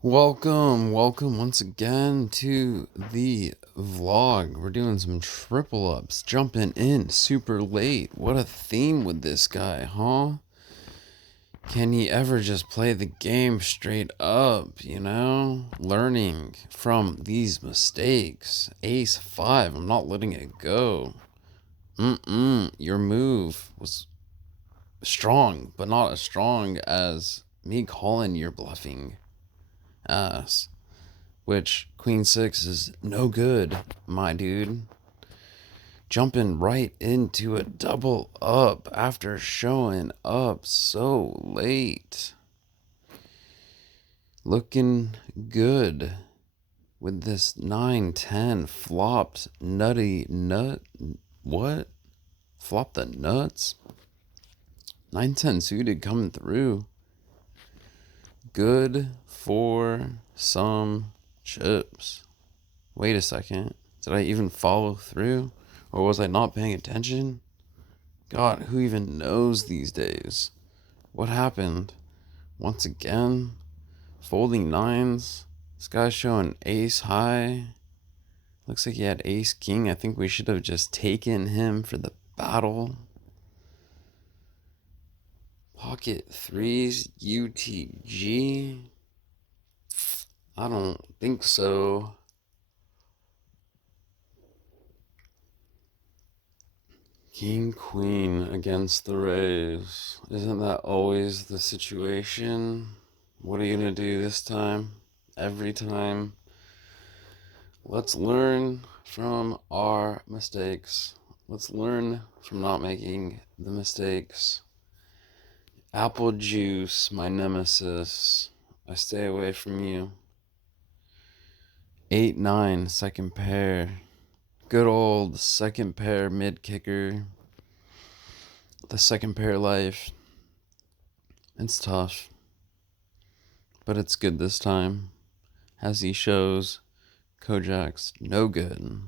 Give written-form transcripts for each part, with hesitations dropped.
Welcome once again to the vlog. We're doing some triple ups, jumping in super late. What a theme with this guy, huh? Can he ever just play the game straight up, Learning from these mistakes. Ace 5, I'm not letting it go. Your move was strong, but not as strong as me calling your bluffing ass. Which Queen 6 is no good, my dude. Jumping right into a double up after showing up so late. Looking good with this 9-10 flopped nutty nut. What? Flop the nuts? 9-10 suited coming through. Good for some chips. Wait a second. Did I even follow through? Or was I not paying attention? God, who even knows these days? What happened? Once again? Folding nines? This guy's showing ace high. Looks like he had ace king. I think we should have just taken him for the battle. Pocket threes, UTG. I don't think so. King Queen against the Rays. Isn't that always the situation? What are you gonna do this time? Every time? Let's learn from our mistakes. Let's learn from not making the mistakes. Apple juice, my nemesis. I stay away from you. 8-9, second pair. Good old second pair mid kicker. The second pair life. It's tough, but it's good this time. As he shows, Kojak's no good.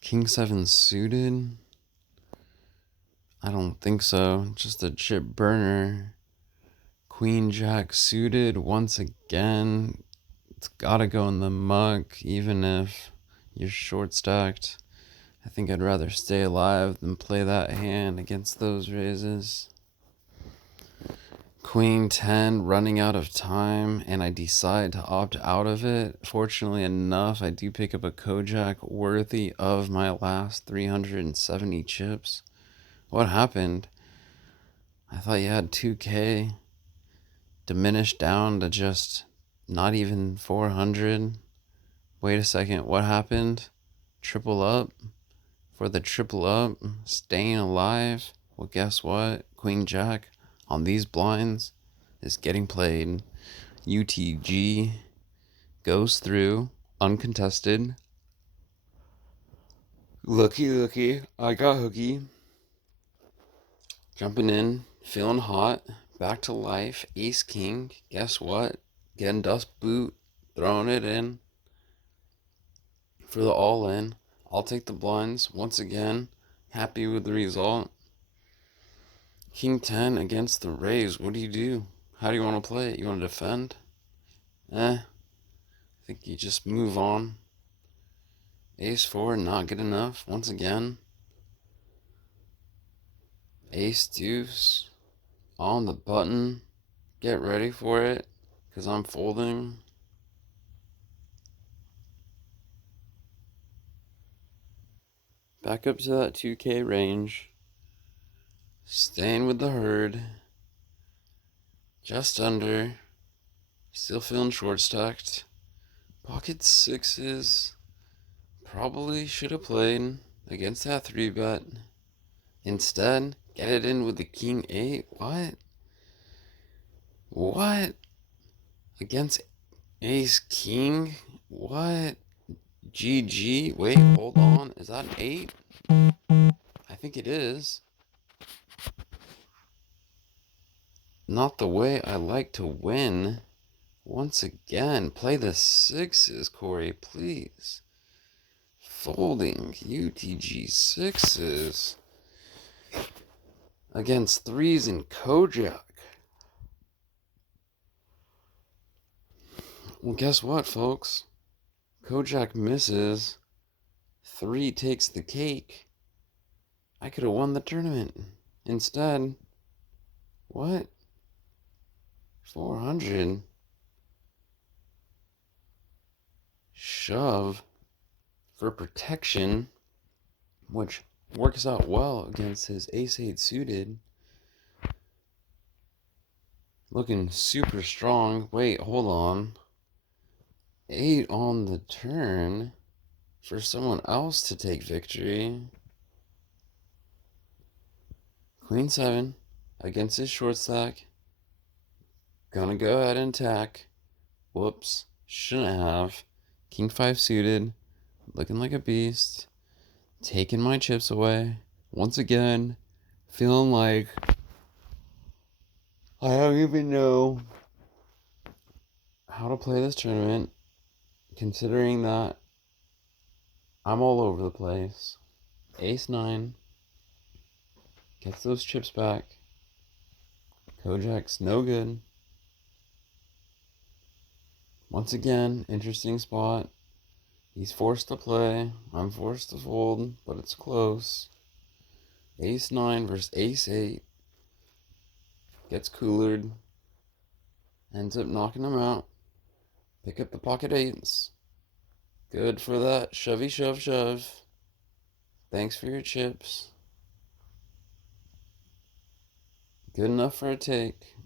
King 7 suited? I don't think so. Just a chip burner. Queen Jack suited once again. It's gotta go in the muck, even if you're short stacked. I think I'd rather stay alive than play that hand against those raises. Queen 10 running out of time, and I decide to opt out of it. Fortunately enough, I do pick up a Kojak worthy of my last 370 chips. What happened? I thought you had 2K diminished down to just not even 400. Wait a second, what happened? Triple up? For the triple up? Staying alive? Well, guess what? Queen Jack on these blinds is getting played. UTG goes through uncontested. Looky, I got hooky. Jumping in, feeling hot, back to life, ace king. Guess what? Getting dust boot, throwing it in for the all in. I'll take the blinds once again. Happy with the result. King 10 against the Rays. What do you do? How do you want to play it? You want to defend? I think you just move on. Ace 4, not good enough. Once again. Ace deuce on the button. Get ready for it, because I'm folding. Back up to that 2K range. Staying with the herd. Just under. Still feeling short stacked. Pocket sixes. Probably should have played against that 3-bet. Instead, get it in with the king 8. What? Against ace king? What? GG? Wait, hold on. Is that an 8? I think it is. Not the way I like to win. Once again, play the sixes, Corey, please. Folding UTG sixes against threes in Kojak. Well, guess what, folks? Kojak misses. 3 takes the cake. I could have won the tournament. Instead, what? 400? Shove for protection, which works out well against his ace-8 suited. Looking super strong. Wait, hold on. 8 on the turn for someone else to take victory. Queen 7 against his short stack. Gonna go ahead and attack. Whoops. Shouldn't have. King 5 suited. Looking like a beast. Taking my chips away. Once again, feeling like I don't even know how to play this tournament, considering that I'm all over the place. Ace 9 gets those chips back. Kojak's no good. Once again, interesting spot. He's forced to play. I'm forced to fold, but it's close. Ace 9 versus Ace 8. Gets coolered. Ends up knocking him out. Pick up the pocket 8s. Good for that. Shovey, shove, shove. Thanks for your chips. Good enough for a take.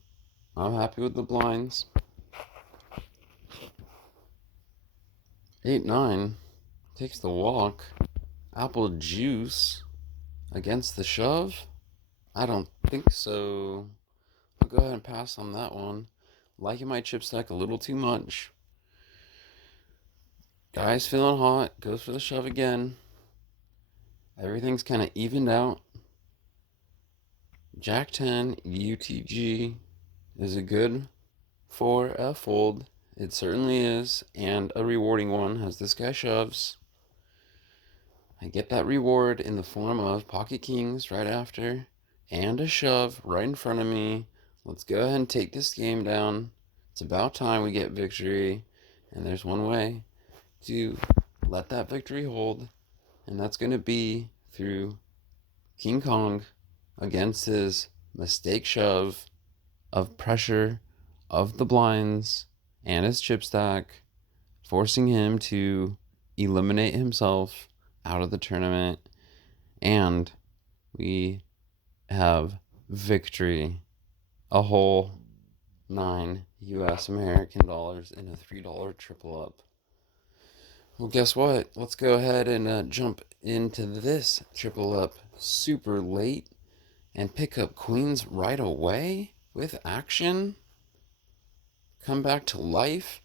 I'm happy with the blinds. 8-9 takes the walk. Apple juice against the shove? I don't think so. I'll go ahead and pass on that one. Liking my chip stack a little too much. Guy's feeling hot. Goes for the shove again. Everything's kind of evened out. Jack 10 UTG is a good for a fold. It certainly is, and a rewarding one as this guy shoves. I get that reward in the form of pocket kings right after, and a shove right in front of me. Let's go ahead and take this game down. It's about time we get victory, and there's one way to let that victory hold, and that's going to be through King Kong against his mistake shove of pressure of the blinds and his chip stack, forcing him to eliminate himself out of the tournament, and we have victory. A whole 9 US American dollars in a $3 triple up. Well, guess what? Let's go ahead and jump into this triple up super late and pick up queens right away with action. Come back to life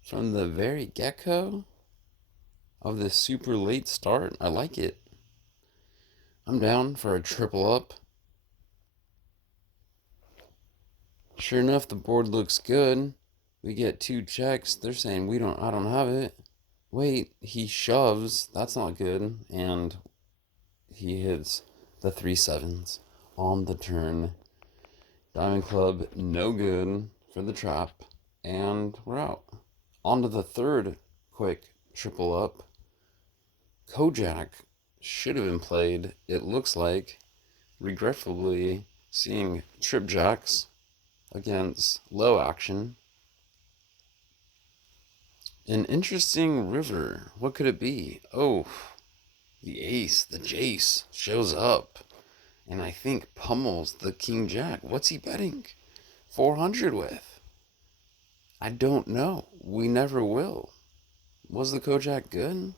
from the very get-go of this super late start. I like it. I'm down for a triple up. Sure enough, the board looks good. We get 2 checks. They're saying I don't have it. Wait, he shoves. That's not good. And he hits the 3 sevens on the turn. Diamond club, no good for the trap. And we're out. On to the third quick triple up. Kojak should have been played, it looks like. Regretfully, seeing trip jacks against low action. An interesting river. What could it be? Oh, the ace, the jace, shows up. And I think pummels the king jack. What's he betting 400 with? I don't know. We never will. Was the Kojak good?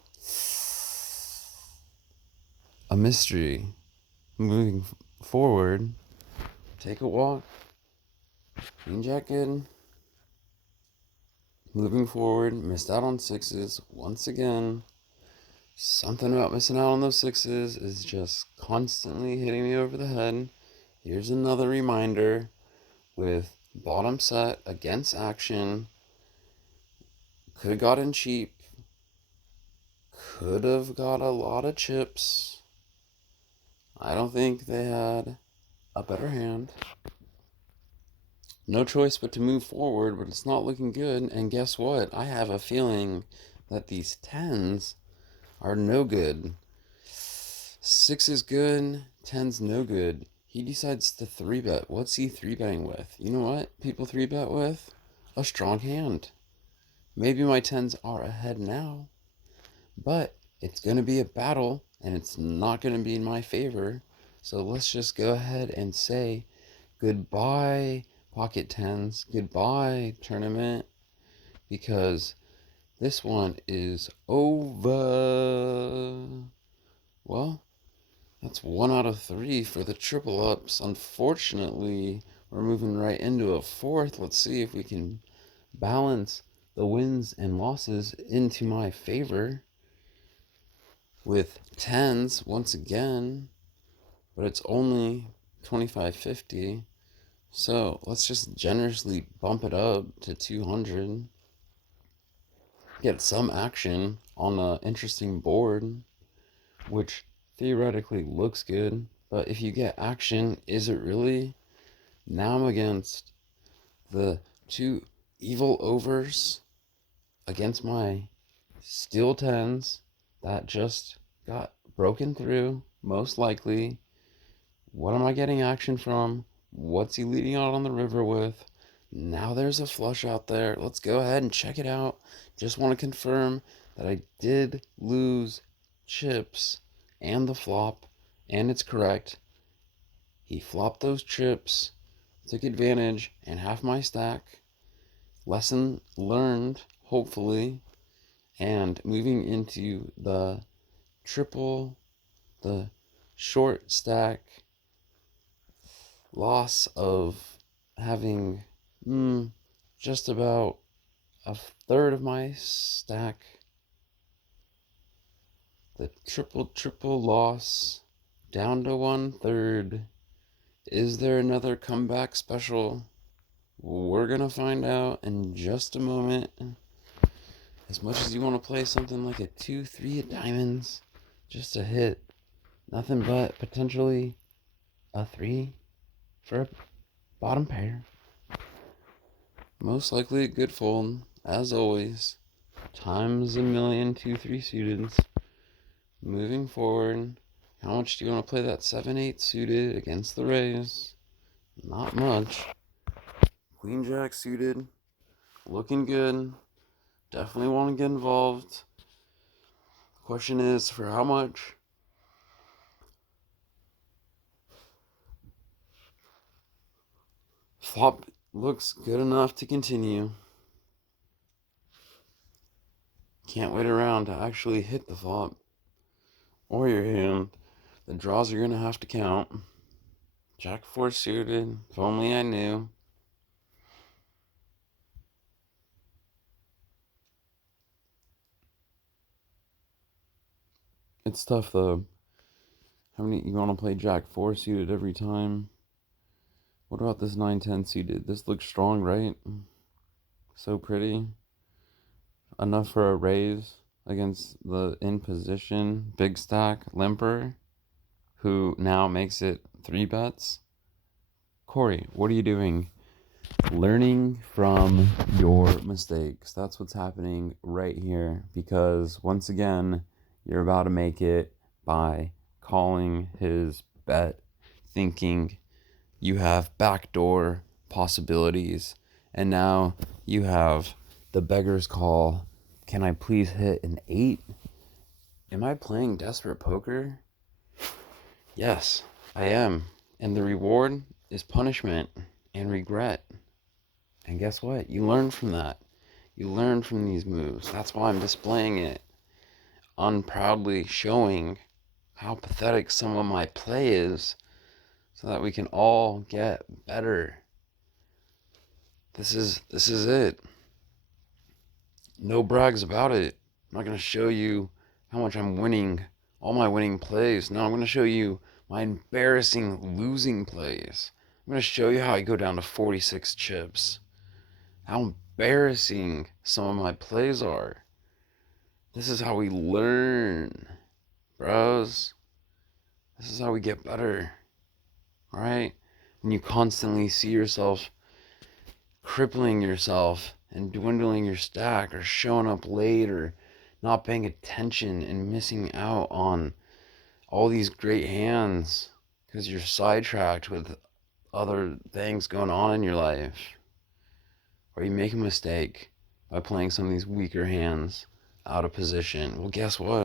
A mystery. Moving forward. Take a walk. King jack good. Moving forward. Missed out on 6s once again. Something about missing out on those 6s is just constantly hitting me over the head. Here's another reminder with bottom set against action. Could have gotten cheap. Could have got a lot of chips. I don't think they had a better hand. no choice but to move forward, but it's not looking good. And guess what? I have a feeling that these tens are no good. Six is good, ten's no good. He decides to three bet. What's he three betting with? You know what people three bet with? A strong hand. Maybe my tens are ahead now, but it's going to be a battle and it's not going to be in my favor. So let's just go ahead and say goodbye, pocket tens. Goodbye, tournament, because this one is over. Well, that's 1 out of 3 for the triple ups. Unfortunately, we're moving right into a fourth. Let's see if we can balance the wins and losses into my favor with tens once again, but it's only 25.50. So let's just generously bump it up to 200. Get some action on an interesting board, which theoretically looks good. But if you get action, is it really? Now I'm against the two evil overs against my steel tens that just got broken through, most likely. What am I getting action from? What's he leading out on the river with? Now there's a flush out there. Let's go ahead and check it out. Just want to confirm that I did lose chips and the flop, and it's correct. He flopped those chips, took advantage, and half my stack. Lesson learned, hopefully. And moving into the triple, the short stack, loss of having just about a third of my stack. The triple loss down to 1/3. Is there another comeback special? We're gonna find out in just a moment. As much as you want to play something like a 2-3 of diamonds just to hit nothing but potentially a 3 for a bottom pair. Most likely a good fold, as always. Times a million, 2-3 suited. Moving forward, how much do you want to play that 7-8 suited against the Rays? Not much. Queen Jack suited, looking good. Definitely want to get involved. Question is, for how much? Flop looks good enough to continue. Can't wait around to actually hit the flop or your hand. The draws are going to have to count. Jack 4 suited. If only I knew. It's tough though. How many you want to play Jack 4 suited every time? What about this 9-10 suited? This looks strong, right? So pretty. Enough for a raise against the in position big stack limper, who now makes it 3 bets. Corey, what are you doing? Learning from your mistakes. That's what's happening right here, because once again, you're about to make it by calling his bet, thinking you have backdoor possibilities, and now you have the beggar's call. Can I please hit an 8? Am I playing desperate poker? Yes, I am. And the reward is punishment and regret. And guess what? You learn from that. You learn from these moves. That's why I'm displaying it. Unproudly showing how pathetic some of my play is, so that we can all get better. This is it. No brags about it. I'm not going to show you how much I'm winning, all my winning plays. No, I'm going to show you my embarrassing losing plays. I'm going to show you how I go down to 46 chips. How embarrassing some of my plays are. This is how we learn, bros. This is how we get better. Alright? When you constantly see yourself crippling yourself and dwindling your stack, or showing up late, or not paying attention and missing out on all these great hands because you're sidetracked with other things going on in your life? Or you make a mistake by playing some of these weaker hands out of position. Well, guess what?